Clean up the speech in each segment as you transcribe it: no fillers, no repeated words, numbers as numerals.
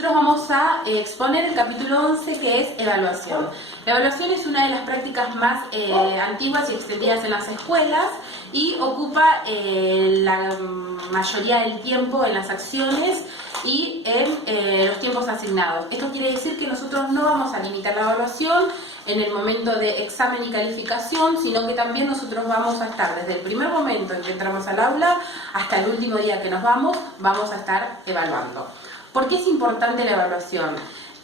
nosotros vamos a exponer el capítulo 11, que es evaluación. La evaluación es una de las prácticas más antiguas y extendidas en las escuelas y ocupa la mayoría del tiempo en las acciones y en los tiempos asignados. Esto quiere decir que nosotros no vamos a limitar la evaluación en el momento de examen y calificación, sino que también nosotros vamos a estar desde el primer momento en que entramos al aula hasta el último día que nos vamos a estar evaluando. ¿Por qué es importante la evaluación?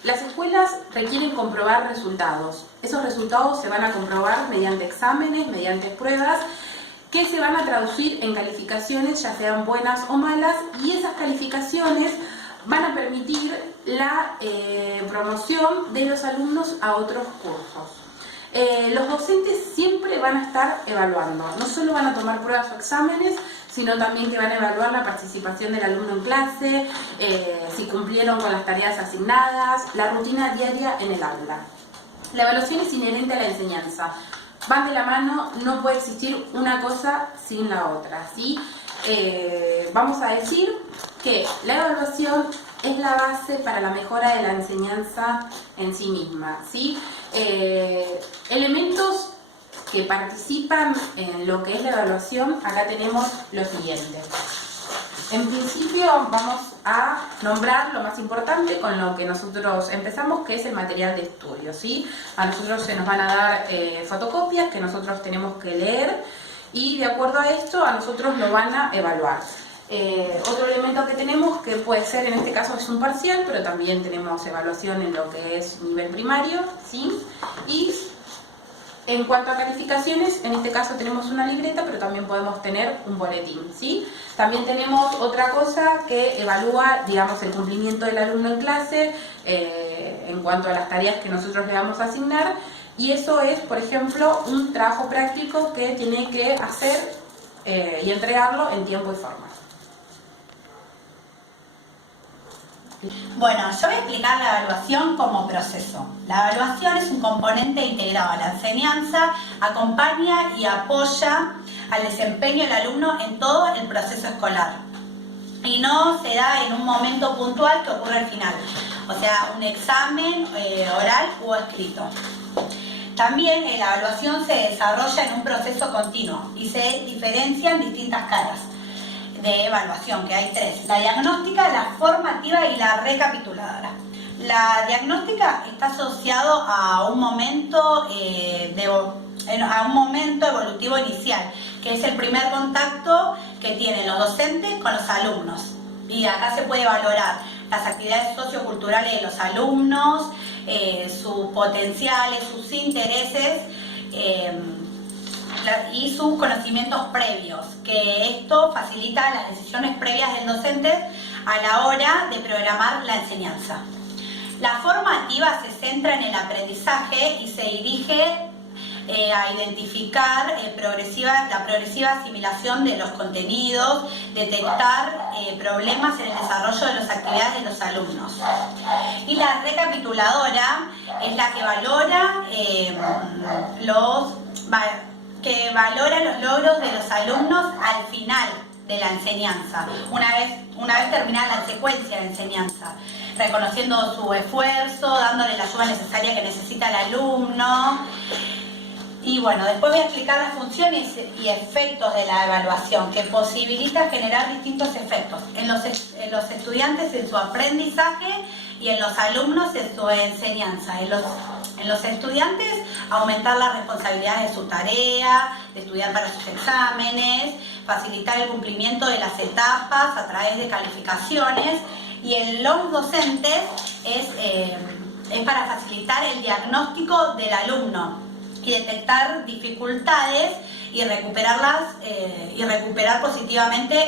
Las escuelas requieren comprobar resultados. Esos resultados se van a comprobar mediante exámenes, mediante pruebas, que se van a traducir en calificaciones, ya sean buenas o malas, y esas calificaciones van a permitir la promoción de los alumnos a otros cursos. Los docentes siempre van a estar evaluando, no solo van a tomar pruebas o exámenes, sino también que van a evaluar la participación del alumno en clase, si cumplieron con las tareas asignadas, la rutina diaria en el aula. La evaluación es inherente a la enseñanza, van de la mano, no puede existir una cosa sin la otra, ¿sí? Vamos a decir que la evaluación es la base para la mejora de la enseñanza en sí misma, ¿sí? Elementos que participan en lo que es la evaluación, acá tenemos los siguientes. En principio vamos a nombrar lo más importante con lo que nosotros empezamos, que es el material de estudio, ¿sí? A nosotros se nos van a dar fotocopias que nosotros tenemos que leer y de acuerdo a esto a nosotros lo van a evaluar. Otro elemento que tenemos, que puede ser, en este caso es un parcial, pero también tenemos evaluación en lo que es nivel primario, ¿sí? Y en cuanto a calificaciones, en este caso tenemos una libreta, pero también podemos tener un boletín, ¿sí? También tenemos otra cosa que evalúa, digamos, el cumplimiento del alumno en clase en cuanto a las tareas que nosotros le vamos a asignar, y eso es, por ejemplo, un trabajo práctico que tiene que hacer y entregarlo en tiempo y forma. Bueno, yo voy a explicar la evaluación como proceso. La evaluación es un componente integrado a la enseñanza, acompaña y apoya al desempeño del alumno en todo el proceso escolar. Y no se da en un momento puntual que ocurre al final, o sea, un examen oral o escrito. También la evaluación se desarrolla en un proceso continuo y se diferencian distintas caras de evaluación, que hay tres: la diagnóstica, la formativa y la recapituladora. La diagnóstica está asociado a un momento evolutivo inicial, que es el primer contacto que tienen los docentes con los alumnos, y acá se puede valorar las actividades socioculturales de los alumnos, sus potenciales, sus intereses y sus conocimientos previos, que esto facilita las decisiones previas del docente a la hora de programar la enseñanza. La formativa se centra en el aprendizaje y se dirige a identificar la progresiva asimilación de los contenidos, detectar problemas en el desarrollo de las actividades de los alumnos. Y la recapituladora es la que valora los logros de los alumnos al final de la enseñanza, una vez terminada la secuencia de enseñanza, reconociendo su esfuerzo, dándole la ayuda necesaria que necesita el alumno. Y bueno, después voy a explicar las funciones y efectos de la evaluación, que posibilita generar distintos efectos en los estudiantes en su aprendizaje y en los alumnos en su enseñanza. En los estudiantes, aumentar la responsabilidad de su tarea, de estudiar para sus exámenes, facilitar el cumplimiento de las etapas a través de calificaciones, y en los docentes es para facilitar el diagnóstico del alumno y detectar dificultades y recuperar positivamente.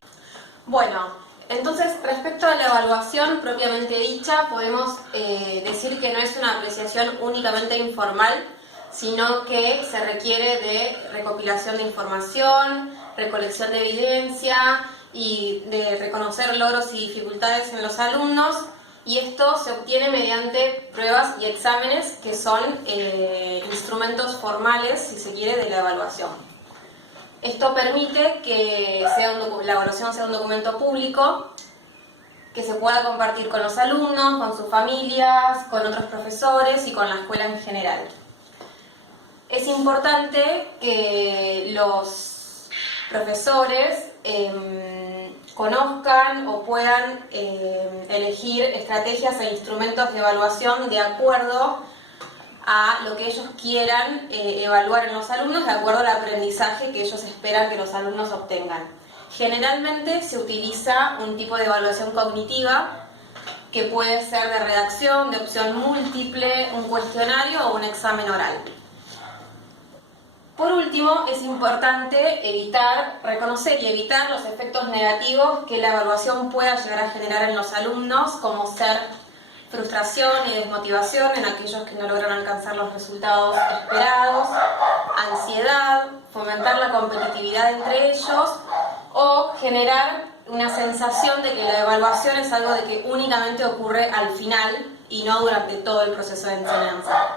Bueno, entonces respecto a la evaluación propiamente dicha, podemos decir que no es una apreciación únicamente informal, sino que se requiere de recopilación de información, recolección de evidencia y de reconocer logros y dificultades en los alumnos, y esto se obtiene mediante pruebas y exámenes, que son instrumentos formales, si se quiere, de la evaluación. Esto permite que la evaluación sea un documento público, que se pueda compartir con los alumnos, con sus familias, con otros profesores y con la escuela en general. Es importante que los profesores conozcan o puedan elegir estrategias e instrumentos de evaluación de acuerdo a lo que ellos quieran evaluar en los alumnos, de acuerdo al aprendizaje que ellos esperan que los alumnos obtengan. Generalmente se utiliza un tipo de evaluación cognitiva que puede ser de redacción, de opción múltiple, un cuestionario o un examen oral. Por último, es importante reconocer y evitar los efectos negativos que la evaluación pueda llegar a generar en los alumnos, como ser frustración y desmotivación en aquellos que no logran alcanzar los resultados esperados, ansiedad, fomentar la competitividad entre ellos o generar una sensación de que la evaluación es algo de que únicamente ocurre al final y no durante todo el proceso de enseñanza.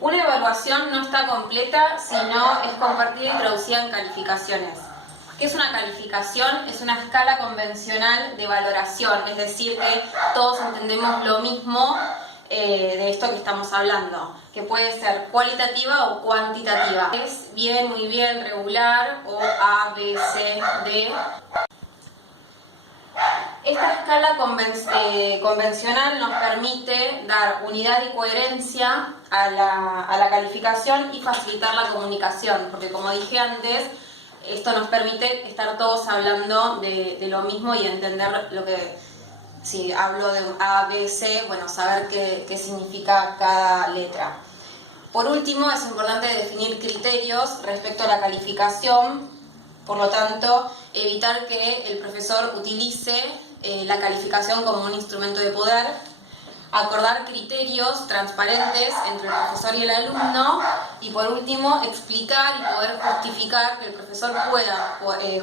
Una evaluación no está completa si no es compartida y traducida en calificaciones. ¿Qué es una calificación? Es una escala convencional de valoración, es decir, que todos entendemos lo mismo de esto que estamos hablando, que puede ser cualitativa o cuantitativa. Es bien, muy bien, regular o A, B, C, D. Esta escala convencional nos permite dar unidad y coherencia a la calificación y facilitar la comunicación, porque como dije antes, esto nos permite estar todos hablando de lo mismo y entender lo que, si hablo de A, B, C, bueno, saber qué significa cada letra. Por último, es importante definir criterios respecto a la calificación, por lo tanto, evitar que el profesor utilice la calificación como un instrumento de poder, acordar criterios transparentes entre el profesor y el alumno y por último explicar y poder justificar, que el profesor pueda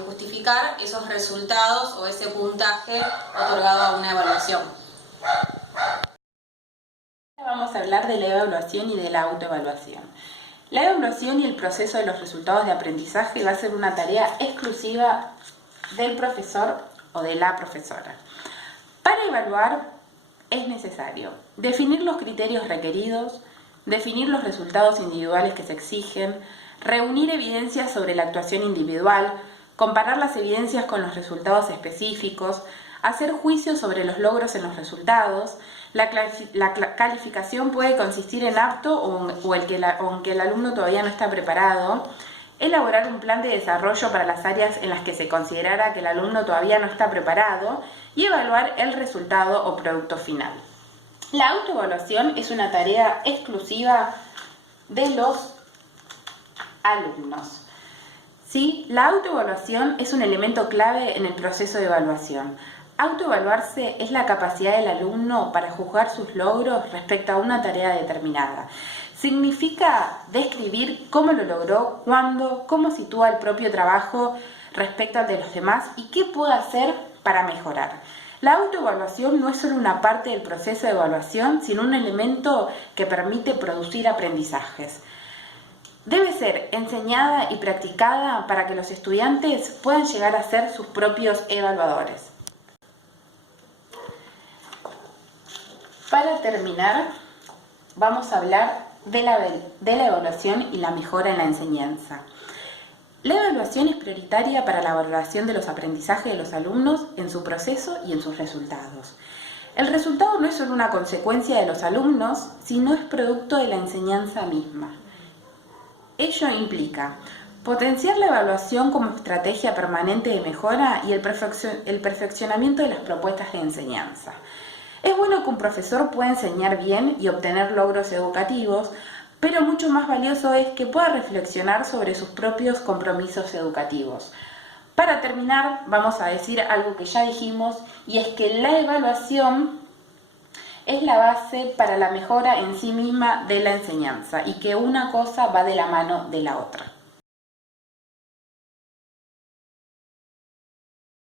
justificar esos resultados o ese puntaje otorgado a una evaluación. Vamos a hablar de la evaluación y de la autoevaluación. La evaluación y el proceso de los resultados de aprendizaje va a ser una tarea exclusiva del profesor o de la profesora. Para evaluar es necesario definir los criterios requeridos, definir los resultados individuales que se exigen, reunir evidencias sobre la actuación individual, comparar las evidencias con los resultados específicos, hacer juicios sobre los logros en los resultados. La calificación puede consistir en apto o en que el alumno todavía no está preparado, elaborar un plan de desarrollo para las áreas en las que se considerara que el alumno todavía no está preparado y evaluar el resultado o producto final. La autoevaluación es una tarea exclusiva de los alumnos. ¿Sí? La autoevaluación es un elemento clave en el proceso de evaluación. Autoevaluarse es la capacidad del alumno para juzgar sus logros respecto a una tarea determinada. Significa describir cómo lo logró, cuándo, cómo sitúa el propio trabajo respecto al de los demás y qué puede hacer para mejorar. La autoevaluación no es solo una parte del proceso de evaluación, sino un elemento que permite producir aprendizajes. Debe ser enseñada y practicada para que los estudiantes puedan llegar a ser sus propios evaluadores. Para terminar, vamos a hablar de la evaluación y la mejora en la enseñanza. La evaluación es prioritaria para la valoración de los aprendizajes de los alumnos en su proceso y en sus resultados. El resultado no es solo una consecuencia de los alumnos, sino es producto de la enseñanza misma. Ello implica potenciar la evaluación como estrategia permanente de mejora y el perfeccionamiento de las propuestas de enseñanza. Es bueno que un profesor pueda enseñar bien y obtener logros educativos, pero mucho más valioso es que pueda reflexionar sobre sus propios compromisos educativos. Para terminar, vamos a decir algo que ya dijimos, y es que la evaluación es la base para la mejora en sí misma de la enseñanza y que una cosa va de la mano de la otra.